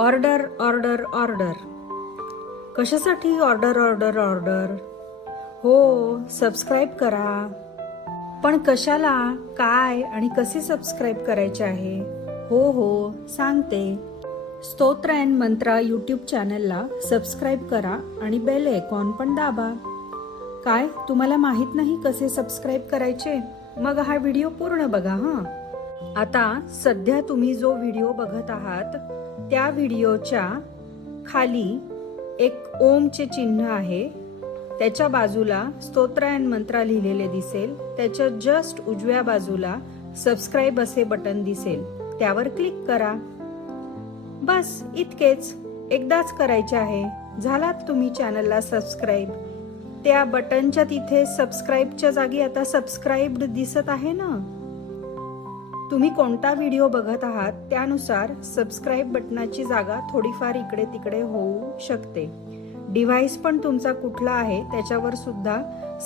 Order order order. कशासाठी order order order? हो, subscribe करा. पण कशाला, काय आणि कसे सबस्क्राईब करायचे आहे? हो सांगते. स्तोत्र अँड मंत्रा यूट्यूब चॅनलला सबस्क्राईब करा आणि बेल आयकॉन पण दाबा. काय तुम्हाला माहित नाही कसे सबस्क्राईब करायचे? मग हा व्हिडिओ पूर्ण बघा हां. आता सध्या तुम्ही जो व्हिडिओ बघत आहात त्या व्हिडिओच्या खाली एक ओमचे चिन्ह आहे. त्याच्या बाजूला स्तोत्र अँड मंत्रा लिहिलेले दिसेल. त्याच्या जस्ट उजव्या बाजूला सबस्क्राईब असे बटन दिसेल. त्यावर क्लिक करा. बस इतकेच, एकदाच करायचे आहे. झालात तुम्ही चॅनलला सबस्क्राईब. त्या बटनच्या तिथे सबस्क्राईबच्या जागी आता सबस्क्राईब्ड दिसत आहे ना. तुम्ही कोणता व्हिडिओ बघत आहात त्यानुसार सबस्क्राईब बटनाची जागा थोडीफार इकडे तिकडे होऊ शकते. डिव्हाइस पण तुमचा कुठला आहे त्याच्यावर सुद्धा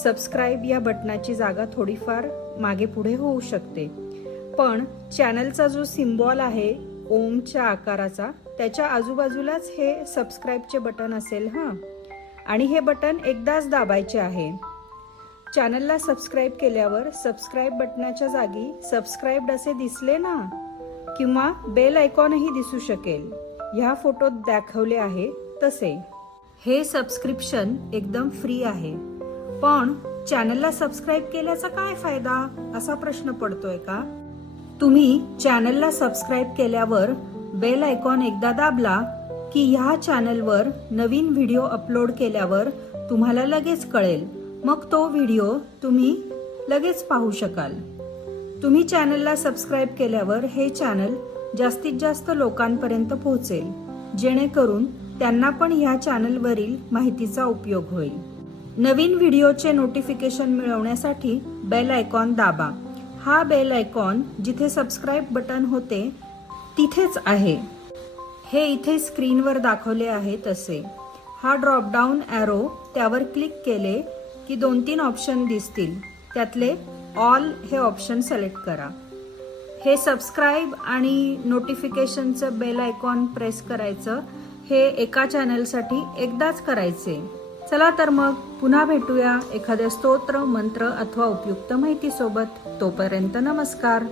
सबस्क्राईब या बटनाची जागा थोडीफार मागे पुढे होऊ शकते. पण चॅनलचा जो सिम्बॉल आहे ओमच्या आकाराचा, त्याच्या आजूबाजूलाच हे सबस्क्राईबचे बटन असेल हां. आणि हे बटन एकदाच दाबायचे आहे. चॅनलला सबस्क्राईब केल्यावर सबस्क्राईब बटनाच्या जागी सबस्क्राईब्ड असे दिसले ना, किंवा बेल आयकॉनही दिसू शकेल. ह्या फोटोत दाखवले आहे तसे. हे सबस्क्रिप्शन एकदम फ्री आहे. पण चॅनलला सबस्क्राईब केल्याचा काय फायदा असा प्रश्न पडतोय का? तुम्ही चॅनलला सबस्क्राईब केल्यावर बेल आयकॉन एकदा दाबला की ह्या चॅनलवर नवीन व्हिडिओ अपलोड केल्यावर तुम्हाला लगेच कळेल. मग तो व्हिडिओ तुम्ही लगेच पाहू शकाल. तुम्ही चॅनलला सबस्क्राईब केल्यावर हे चॅनल जास्तीत जास्त लोकांपर्यंत पोहोचेल, जेणेकरून त्यांना पण ह्या चॅनलवरील माहितीचा उपयोग होईल. नवीन व्हिडिओचे नोटिफिकेशन मिळवण्यासाठी बेल आयकॉन दाबा. हा बेल आयकॉन जिथे सबस्क्राईब बटन होते तिथेच आहे. हे इथे स्क्रीनवर दाखवले आहे तसे. हा ड्रॉपडाऊन ॲरो, त्यावर क्लिक केले की 2-3 ऑप्शन दिसतील. त्यातले ऑल हे ऑप्शन सिलेक्ट करा. हे सबस्क्राईब आणि नोटिफिकेशनचं बेल आयकॉन प्रेस करायचं. हे एका चॅनलसाठी एकदाच करायचे. चला तर मग पुन्हा भेटूया एखाद्या स्तोत्र, मंत्र अथवा उपयुक्त माहिती सोबत. तोपर्यंत नमस्कार.